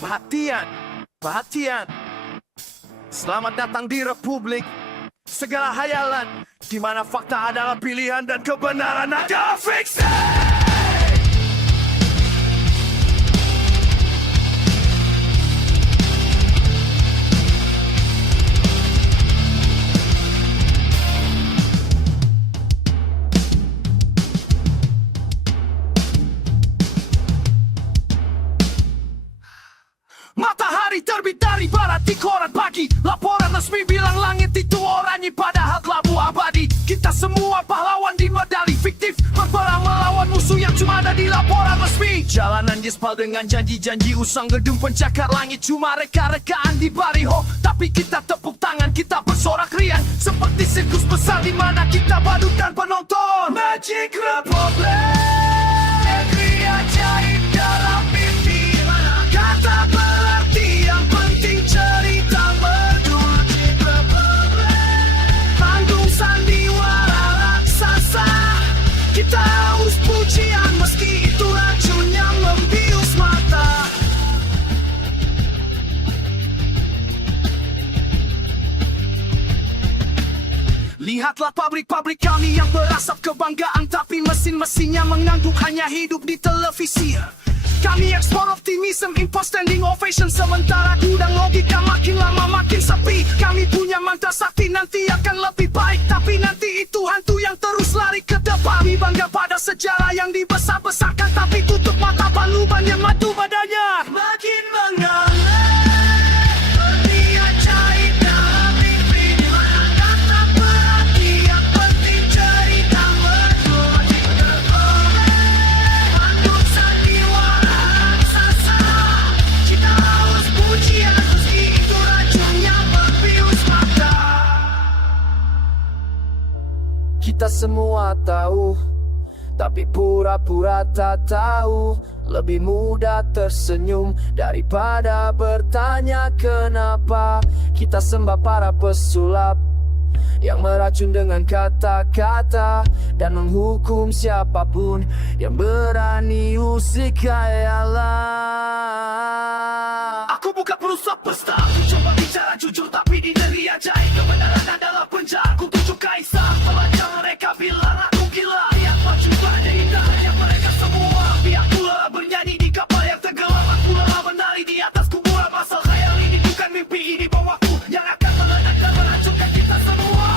Perhatian, perhatian. Selamat datang di Republik segala hayalan, di mana fakta adalah pilihan dan kebenaran adalah fiksi. Matahari terbit dari barat di koran pagi. Laporan resmi bilang langit itu oranye, padahal kelabu abadi. Kita semua pahlawan di medali fiktif, berperang melawan musuh yang cuma ada di laporan resmi. Jalanan dispal dengan janji-janji usang, gedung pencakar langit cuma reka-rekaan di baliho. Tapi kita tepuk tangan, kita bersorak riang seperti sirkus besar di mana kita badutkan penonton. Magic Republic, negeri ajaib dalam mimpi. Kata berarti yang penting cerita merdu. Panggung sandiwara raksasa, kita haus pujian meski itu racun yang membius mata. Lihatlah pabrik-pabrik kami yang berasap kebanggaan, tapi mesin-mesinnya mengangguk hanya hidup di televisi. Kami ekspor optimism, impor standing ovation, sementara gudang logika makin lama makin sepi. Kami punya mantra sakti, nanti akan lebih baik, tapi nanti itu hantu yang terus lari ke depan. Kami bangga pada sejarah yang dibesar-besarkan, tapi tutup mata paluban yang matu badannya. Makin mengalir lebih ajaib dalam mimpi. Kata berarti yang penting cerita merdu. Panggung sandiwara raksasa, kita haus pujian meski itu racun yang membius mata. Kita semua tahu, tapi pura-pura tak tahu. Lebih mudah tersenyum daripada bertanya kenapa. Kita sembah para pesulap yang meracun dengan kata-kata dan menghukum siapapun yang berani usik khayalan. Aku bukan perusahaan pesta, aku coba bicara jujur tapi di negeri ajaib. Kebenaran adalah penjara, aku tunjuk kaisar. Pelajar mereka bilang aku gila. Lihat baju badai indahnya mereka semua. Biar pula bernyanyi di kapal yang tenggelam. Aku lelah menari di atas kuburan. Asal khayal ini bukan mimpi, ini bom waktu yang akan meledak dan meracunkan kita semua.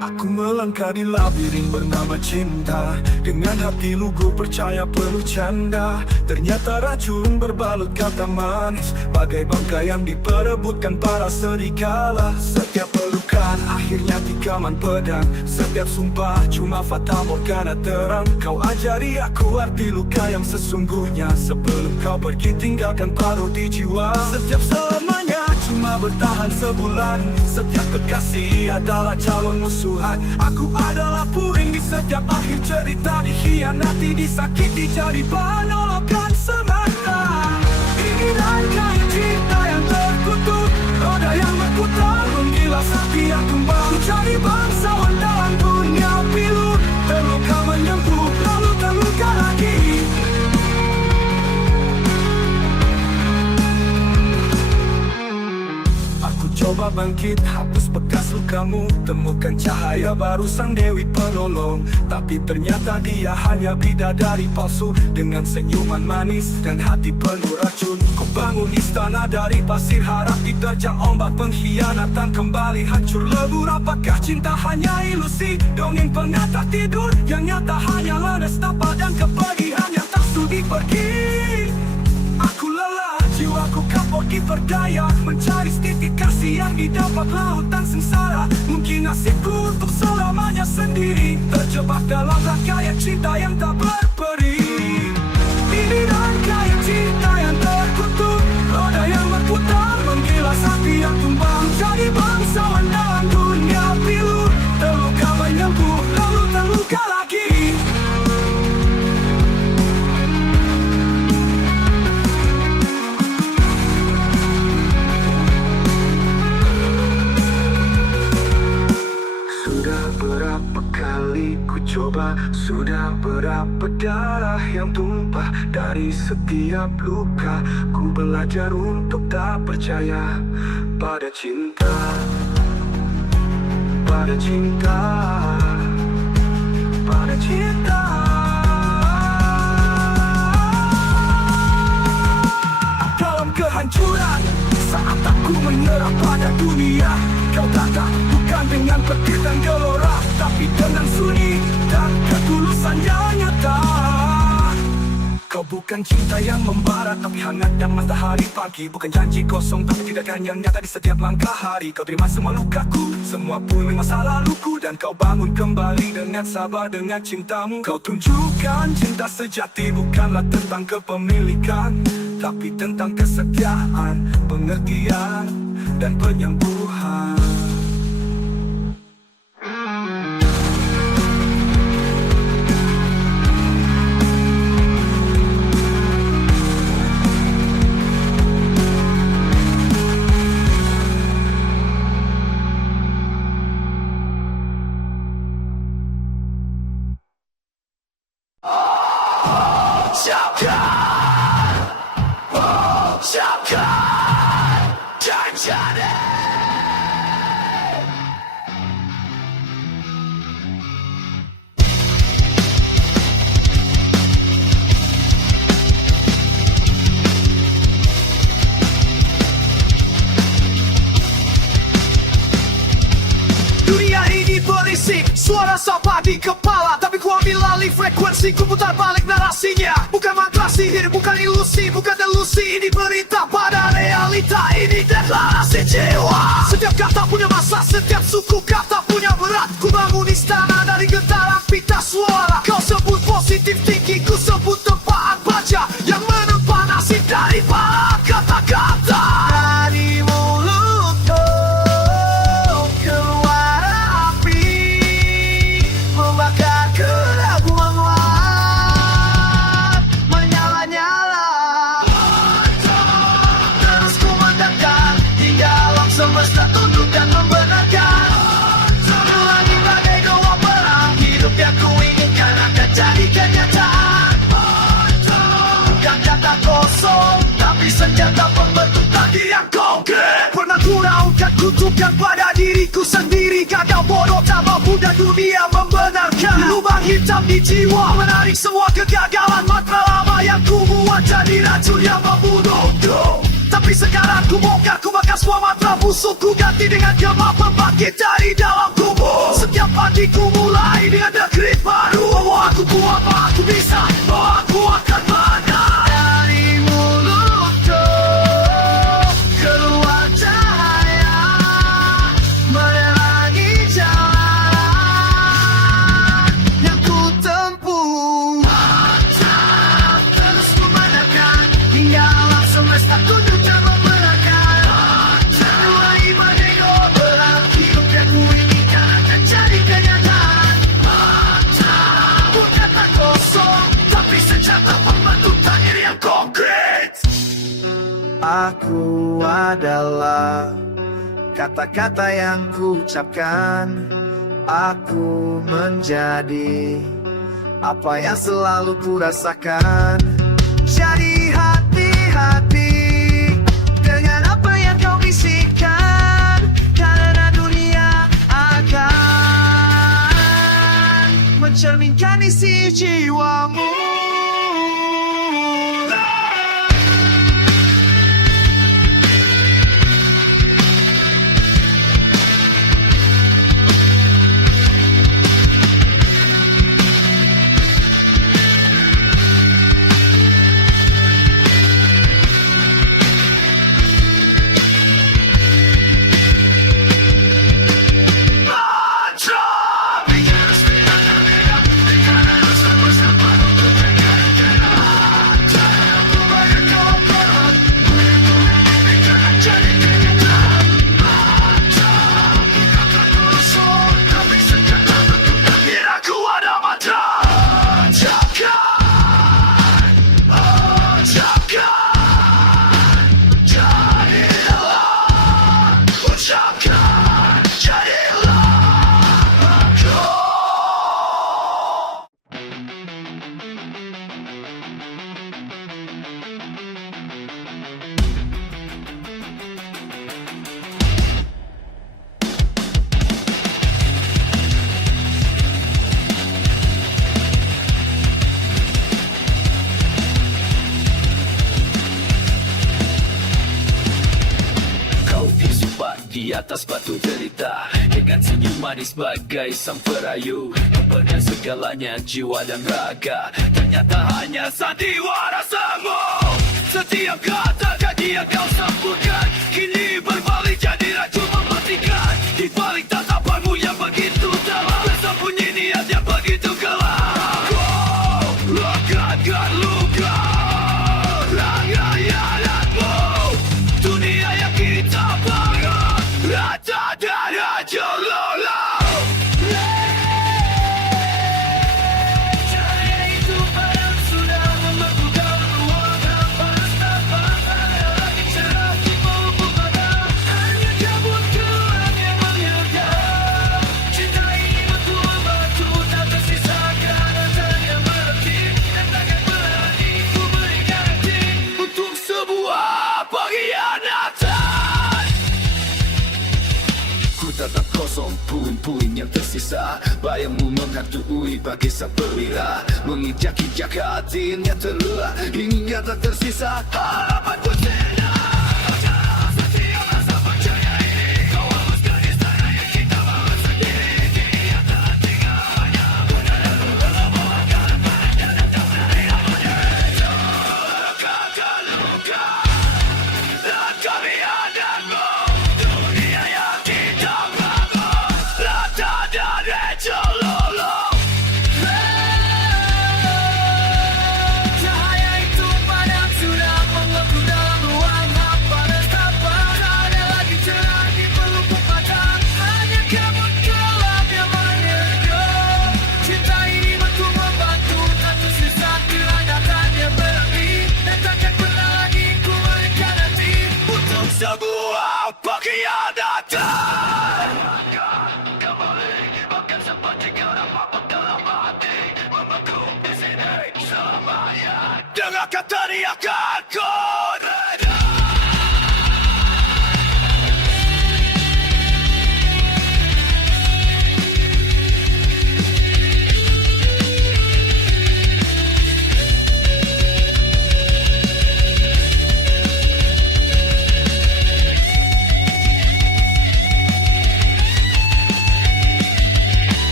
Aku melangkah di labirin bernama cinta, dengan hati lugu percaya penuh canda. Ternyata racun berbalut kata manis, bagai bangkai yang diperebutkan para serigala. Setiap pelukan akhirnya tikaman pedang, setiap sumpah cuma fata morgana terang. Kau ajari aku arti luka yang sesungguhnya, sebelum kau pergi tinggalkan paruh di jiwa. Setiap selamanya cuma bertahan sebulan, setiap kekasih adalah calon musuhan. Aku adalah puing di setiap akhir cerita, dikhianati, disakiti, jadi bahan olokan semata. Ini rangkaian cinta yang terkutuk, roda yang berputar menggila sapi yang tumbang. Jadi bangsawan dalam dunia pilu, terluka menyembuh lalu terluka lagi. Coba bangkit, hapus bekas lukamu, temukan cahaya baru sang Dewi Penolong. Tapi ternyata dia hanya bidadari palsu, dengan senyuman manis dan hati penuh racun. Kau bangun istana dari pasir, harap diterjang ombak pengkhianatan kembali hancur lebur. Apakah cinta hanya ilusi, dongeng pengantar tidur, yang nyata hanyalah nestapa dan kepedihan yang tak sudi pergi. Aku lelah, jiwaku kapok lagi berdaya mencari sedikit kasih yang didapat lautan sengsara. Mungkin nasibku untuk selamanya sendiri, terjebak dalam rangkaian cinta yang tak berperi. Ini rangkaian cinta yang terkutuk, roda yang berputar menggilas hati yang tumbang. Jadi bangsawan dalam dunia pilu, terluka menyembuh lalu terluka lagi. Sudah berapa kali ku coba, sudah berapa darah yang tumpah dari setiap luka. Ku belajar untuk tak percaya pada cinta, pada cinta, pada cinta. Dalam kehancuran, saat aku menyerah pada dunia, kau datang bukan dengan petir dan gelora, tapi dengan sunyi dan ketulusan yang nyata. Kau bukan cinta yang membara, tapi hangat dan matahari pagi. Bukan janji kosong, tapi tindakan yang nyata di setiap langkah hari. Kau terima semua lukaku, semua pun masa laluku, dan kau bangun kembali dengan sabar dengan cintamu. Kau tunjukkan cinta sejati bukanlah tentang kepemilikan, tapi tentang kesetiaan, pengertian, dan penyembuhan. Dunia ini berisik, suara sapa di kepala, tapi ku ambil alih frekuensi, ku putar balik narasinya. Bukan mantra sihir, bukan ilusi, bukan delusi, ini berita pada realita, ini deklarasi jiwa. Setiap kata punya masa, setiap suku kata punya berat. Ku bangun istana dari getaran pita suara. Kau sebut positif tinggi, ku sebut tempaan baja yang menempa nasib dari para kata-kata. Dari mulutku keluar api, membakar keraguan, menyala-nyala. Terus ku mendekat hingga alam semesta tunduk dan membenarkan. Semuanya bagai goa perang, hidup yang ku inginkan akan jadi kenyataan. Bukan kata kosong, tapi senjata pembentuk takdir yang konkret. Pernah ku raungkan kutukan pada diriku sendiri, gagal bodoh tak mampu dan dunia membenarkan. Lubang hitam di jiwa menarik semua kegagalan, mantra lama yang ku buat jadi racun yang membunuhku. Tapi sekarang ku bongkar, ku bakar semua mantra busuk, ku ganti dengan gemah pembangkit dari dalam kubur. Setiap pagi ku mulai dengan dekrit baru. Oh, aku kuat, aku bisa, oh, aku akan menang. Dari mulutku keluar cahaya, menerangi jalan yang ku tempuh. Terus ku mendekat hingga alam semesta tunduk dan membenarkan. Semuanya bagai goa perang, hidup yang ku inginkan akan jadi kenyataan. Bukan kata kosong, tapi senjata pembentuk takdir yang konkret. Aku adalah kata-kata yang ku ucapkan. Aku menjadi apa yang selalu ku rasakan. Jadi hati-hati dengan apa yang kau bisikan, karena dunia akan mencerminkan isi jiwamu. di atas batu derita, dengan senyum manis bagai sang perayu, mempernya segalanya jiwa dan raga. Ternyata hanya sandiwara semu. Setiap kata yang kau sebutkan kini berbalik jadi racun mematikan. Di balik tatapanmu yang begitu dalam, tersembunyi niat yang begitu gelap. Oh, lekatkan luka rakyatmu. Dunia yang kita bangun rata dan raja lola. Cahaya itu padam sudah membuka ruang hampa. Ada lagi cerah di pelupuk mata. Hanya kabut gelap yang menyegar. Cinta ini betul batu tak tersisa karatan yang berarti, dan takkan berani ku berikan hati untuk sebuah pengkhianatan. Ku tatap kosong puing-puing yang tersisa, bayangmu menghantui bagai sang pelira, menginjak-injak hatinya terluar hingga tak tersisa harapan ku senda. Kau jalan setiap rasa percaya ini, kau hapuskan istana yang kita bangun sendiri. Dia tak tinggal hanya bunda dan melambangkan pada datang dari namanya. Lekatkan luka dan kematianmu. Dunia yang kita bangun rata dan raja lolo. Cahaya itu padam sudah mengepul dalam ruang hampa nestapa. Tak ada lagi cerah di pelupuk mata, hanya kabut gelap yang menyergap. Cinta ini betul membantu tak tersisa kehangatan yang berarti, dan takkan pernah lagi ku berikan hati untuk sebuah pengkhianatan. Kembali bahkan seperti apa dalam hati, memegum di sini selamanya. Dengarkan teriakanku.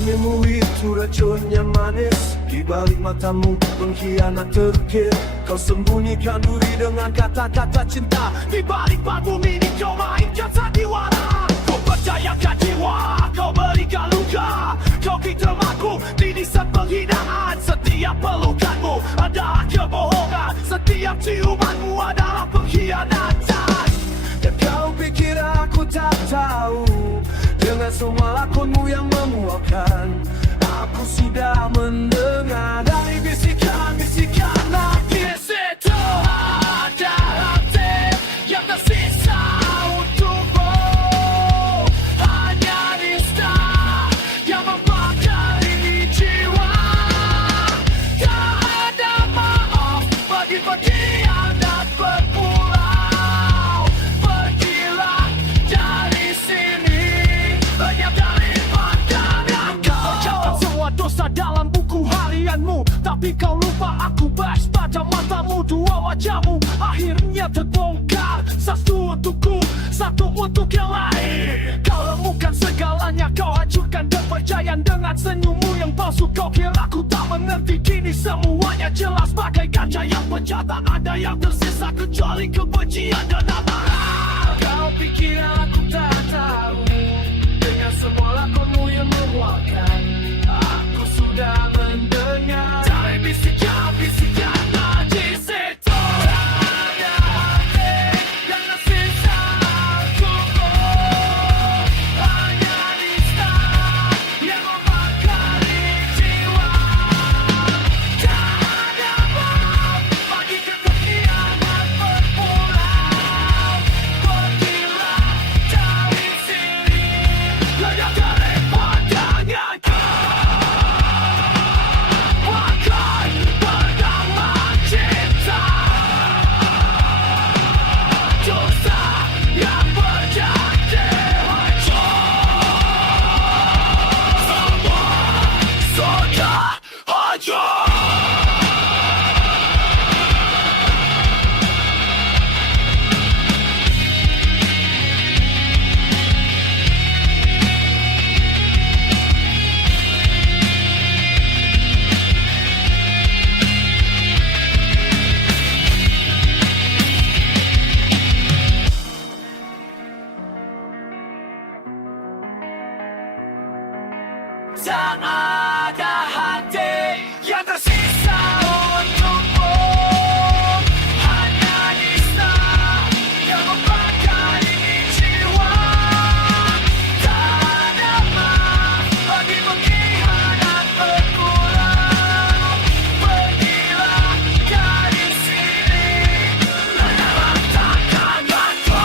Senyummu itu racun yang manis, di balik matamu pengkhianat terukir. Kau sembunyikan diri dengan kata-kata cinta, di balik panggung ini kau mainkan sandiwara. Kau percayakan jiwa, kau berikan luka, kau termaku di nisan penghinaan. Setiap pelukanmu adalah kebohongan, setiap ciumanmu adalah pengkhianatan. Dan kau pikir aku tak tahu, dengan semua lakonmu yang memuakkan. Aku sudah mendengar dari bisikan-bisikan hati. Situ ada hati yang tersisa untukmu, hanya nista yang membakar ini jiwa. Tak ada maaf bagi pengkhianat berpulau. Pergilah dari sini, lenyap dari pandangan. Kau catat semua dosa dalam buku harianmu, tapi kau lupa aku bash pada matamu. Dua wajahmu akhirnya terbongkar, satu untukku, satu untuk yang lain. Kau remukan segalanya, kau hancurkan kepercayaan dengan senyummu yang palsu. Kau kira aku tak mengerti, kini Semuanya jelas bagai kaca yang pecah. Tak ada yang tersisa kecuali kebencian dan amarah. Kau pikir aku tak tahu dengan semua lakonmu yang memuakkan. Aku sudah mendengar dari bisikan di situ. Ada hati yang tersisa untukmu. Hanya nista yang membakari jiwa. Tak ada maaf bagi kesekian dan berpulau. Pergilah dari sini, lenyap dari pandanganku. Makan pegangan cinta, dosa yang berjanji hancur. Semua sudah hancur. Tak ada hati yang tersisa untukmu. Hanya nista yang membakari jiwa. Tak ada maaf bagi pengkhianat berpulau. Pergilah dari sini, lenyaplah tanganku.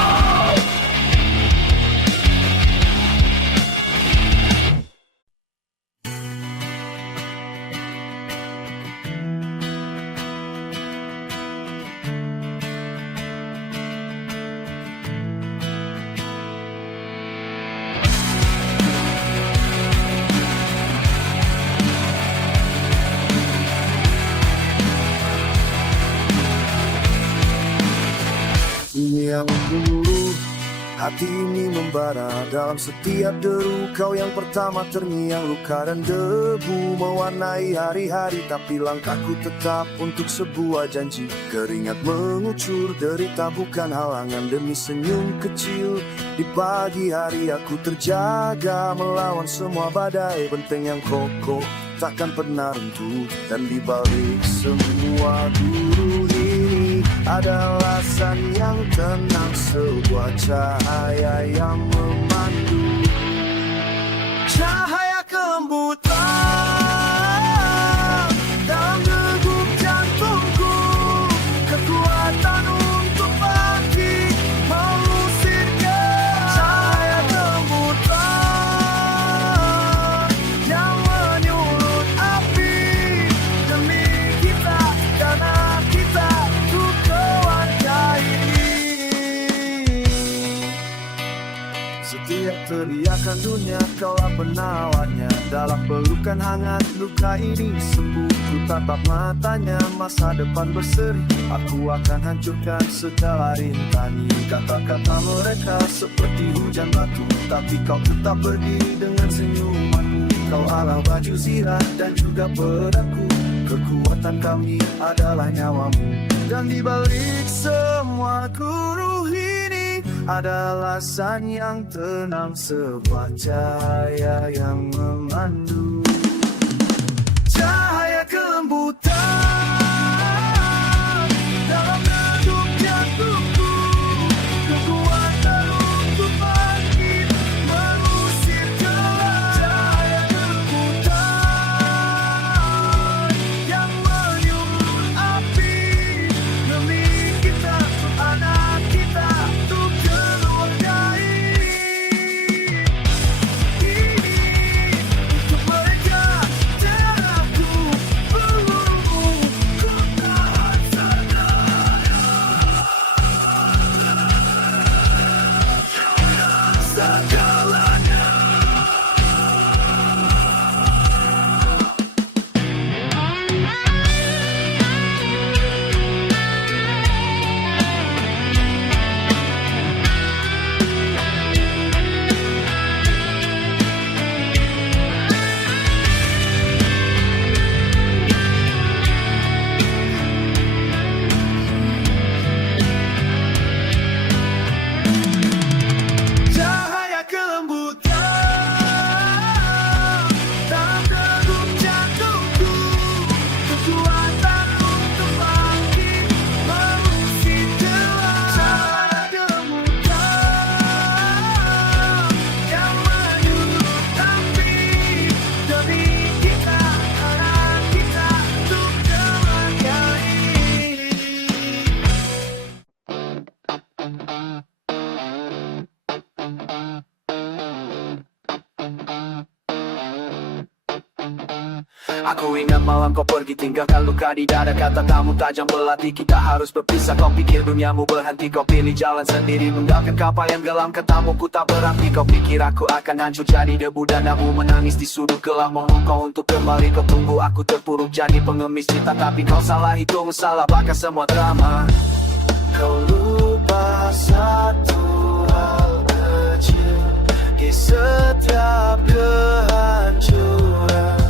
Ini yang dulu, hati ini membara dalam setiap deru. Kau yang pertama terngiang luka dan debu mewarnai hari-hari, tapi langkahku tetap untuk sebuah janji. Keringat mengucur, derita bukan halangan demi senyum kecil. Di pagi hari aku terjaga melawan semua badai. Benteng yang kokoh takkan pernah runtuh, dan di balik semua guru ini ada alasan yang tenang, sebuah cahaya yang memandu. Cahaya kelembutan dalam degup jantungku, kekuatan untuk bangkit mengusir gelap. Cahaya kelembutan yang menyulut api demi kita, karena kita untuk keluarga ini. Setiap teriakan dunia kaulah penawarnya. Dalam pelukan hangat luka ini sembuh. Ku tatap matanya, masa depan berseri. Aku akan hancurkan segala rintani. Kata-kata mereka seperti hujan batu, tapi kau tetap berdiri dengan senyumanmu. Kau adalah baju zirah dan juga pedangku. Kekuatan kami adalah nyawamu. Dan di balik semua guru ini ada alasan yang tenang, sebuah cahaya yang memandu. Cahaya kelembutan dalam degup jantungku, kekuatan untuk bangkit mengusir gelap. Cahaya kelembutan yang menyulut api demi kita, untuk anak kita, untuk keluarga ini. Untuk mereka Aku ingat malam kau pergi tinggalkan luka di dada. Kata tamu tajam belati, kita harus berpisah. Kau pikir duniamu berhenti, kau pilih jalan sendiri. Meninggalkan kapal yang gelam, katamu ku tak berarti. Kau pikir aku akan hancur jadi debu, dan aku menangis di sudut gelap. Mohon kau untuk kembali, kau tunggu aku terpuruk jadi pengemis cerita. Tapi kau salah, itu salah bakal semua drama. Kau lupa satu hal kecil di setiap kehancuran.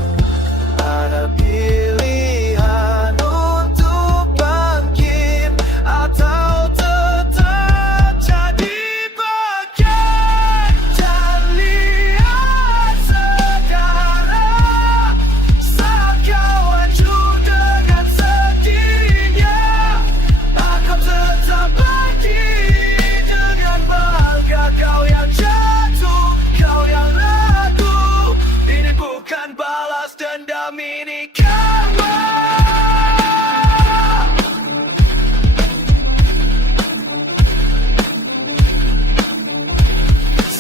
Ada pilihan untuk bangkit atau tetap jadi bagian. Dan lihat sekarang saat kau hancur dengan sendirinya. Aku tetap bangkit dengan bangga. Kau yang jatuh, kau yang ragu. Ini bukan balas dendam, ini karma.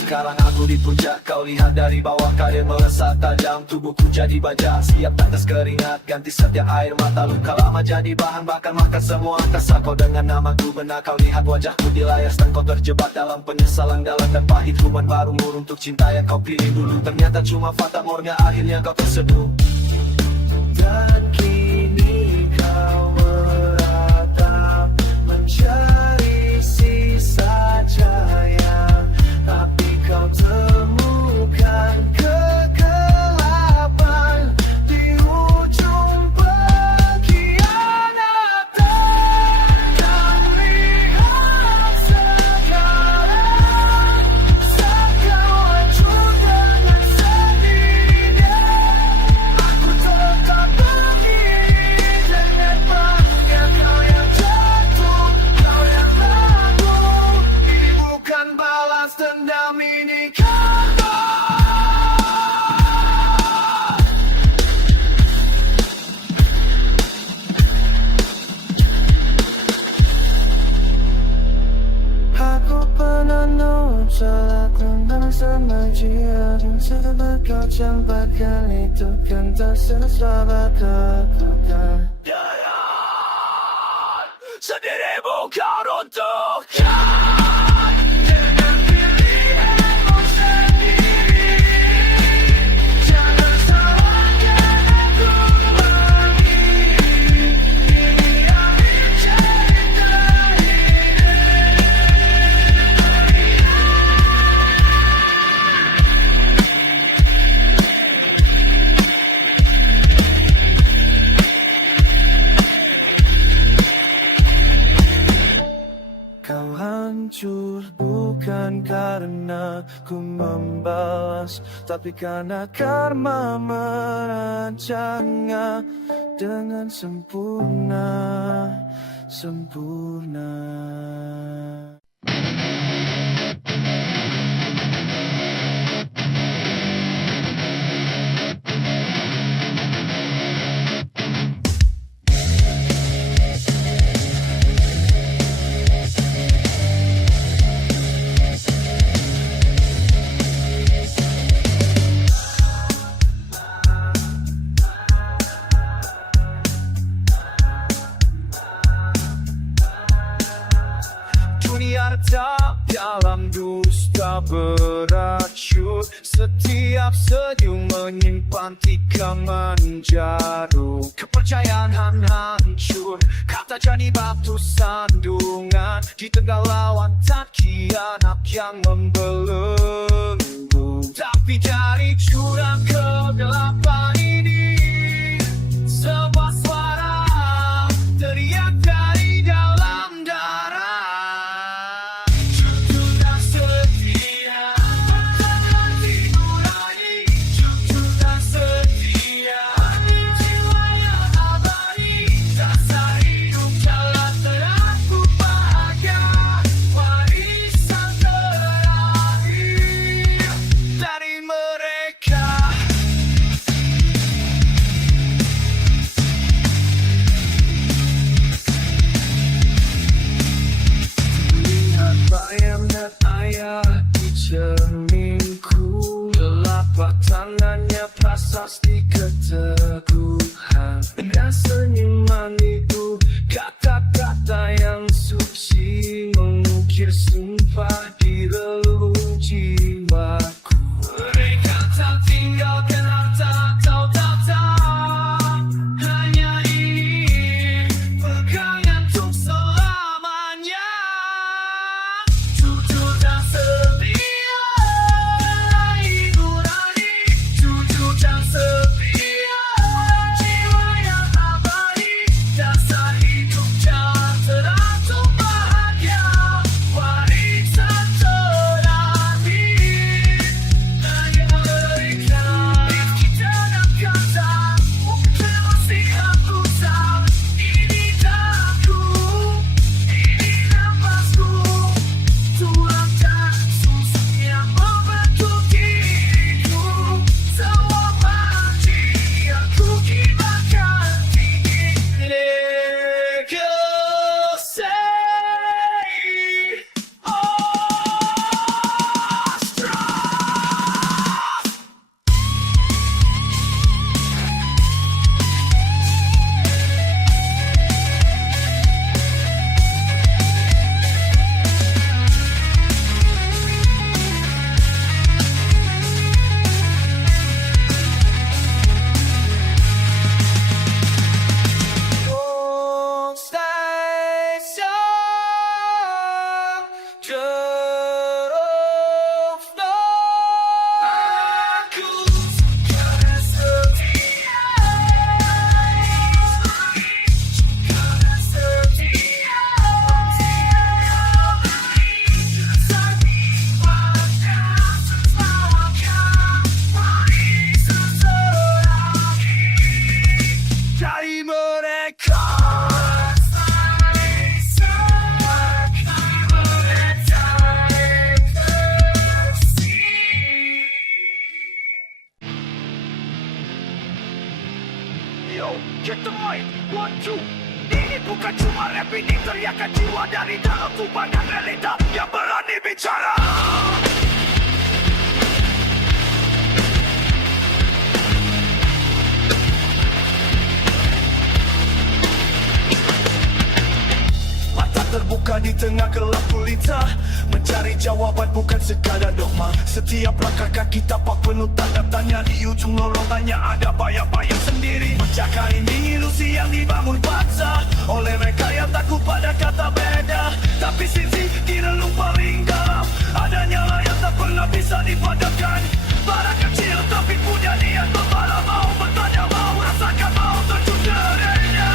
Sekarang aku di puncak, kau lihat dari bawah. Karir melesat tajam, tubuhku jadi baja. Siap tetes keringat, ganti setiap air mata. Luka lama jadi bahan bakar, makan semua angkasa. Kau dengan namaku benar, kau lihat wajahku di layar. Sedang kau terjebak dalam penyesalan dalam dan pahit. Hubungan baru untuk cinta yang kau pilih dulu. Ternyata cuma fata morgana, akhirnya kau terseduh. Dan kini kau meratap, mencari sisa cahaya. Tapi kau temukan kegelapan di ujung pengkhianatan. Dan lihat sekarang saat kau hancur dengan sendirinya. Aku tetap pergi dengan bangga. Kau yang jatuh, kau yang ragu. Ini bukan balas dendam, ini karma. Aku pernah salah tentang sama dia. Dan sebab kau campakkan itu kan tak sesabar katakan. Sendiri bukan untukkan. Dengan pilihanmu sendiri. Jangan salahkan aku lagi. Ini yang dicintai. Kau hancur bukan karena ku membalas, tapi karena karma merancangnya dengan sempurna. Dunia tak dalam dusta beracun. Setiap senyum menyimpan tikaman jarum. Kepercayaan hancur, kata jadi batu sandungan. Di tengah lawan tak kianat yang membelenggu. Tapi dari jurang kegelapan ini, sebuah suara teriak dari dalam darah. Tuntutan setia, tak hati nurani. Tuntutan setia, jiwa yang abadi. Rasa hidup jalan terangku bahagia. Warisan terakhir dari mereka. Yo, get the mic, 1, 2. Ini bukan cuma rap, ini teriakan jiwa dari dalam tubuh dan realita yang berani bicara. Mata terbuka di tengah gelap gulita, mencari jawaban bukan sekadar dogma. Setiap langkah kaki tapak penuh tanda tanya, di ujung lorongnya ada bayang-bayang sendiri. Menjaga ini ilusi yang dibangun paksa oleh mereka yang takut pada kata beda. Tapi sisi di relung paling dalam ada nyala yang tak pernah bisa dipadamkan. Bara kecil tapi punya niat membara, mau bertanya, mau rasakan, mau terjun derenya.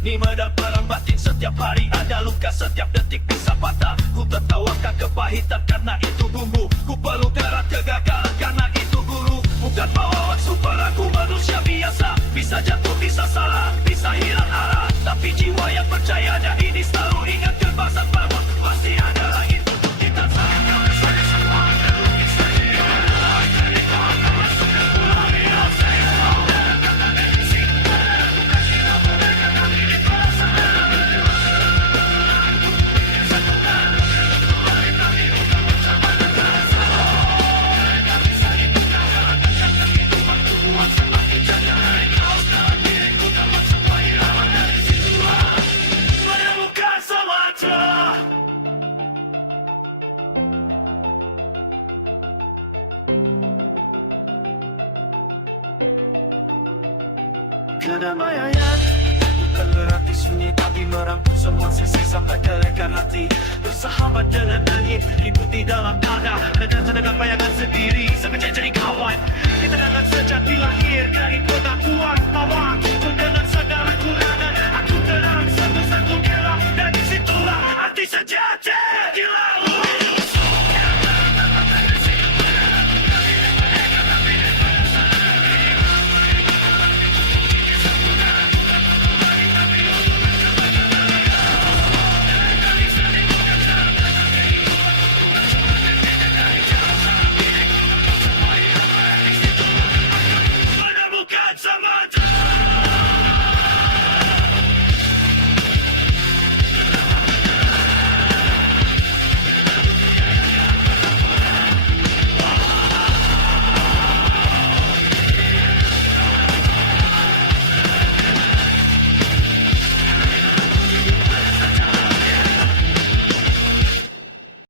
Ni medang perang batin, setiap hari ada luka, setiap detik bisa patah. Ku tertawakan kepahitan karena itu bumbu, ku perlu darah kegagalan karena itu guru. Bukan bawa super, aku manusia biasa, bisa jatuh, bisa salah, bisa hilang arah. Tapi jiwa yang percayanya ini selalu ingat kebasan bangun, pasti ada langit untuk kita sayang. Saya semua melukis dari Allah, dari Allah masuk ke pulau hidup saya. Kedamaian bukan berarti sunyi, tapi merangkum semua sisi sampai ke lekar hati. Bersahabat dengan langit, ikuti dalam nada, dan dengan bayangan sendiri, sampai jadi kawan. Kita dengan sejati lahir dari pengakuan mawar, dengan segala kurangan. Aku tenang satu-satu gerak, dan disitulah arti sejati. Gila.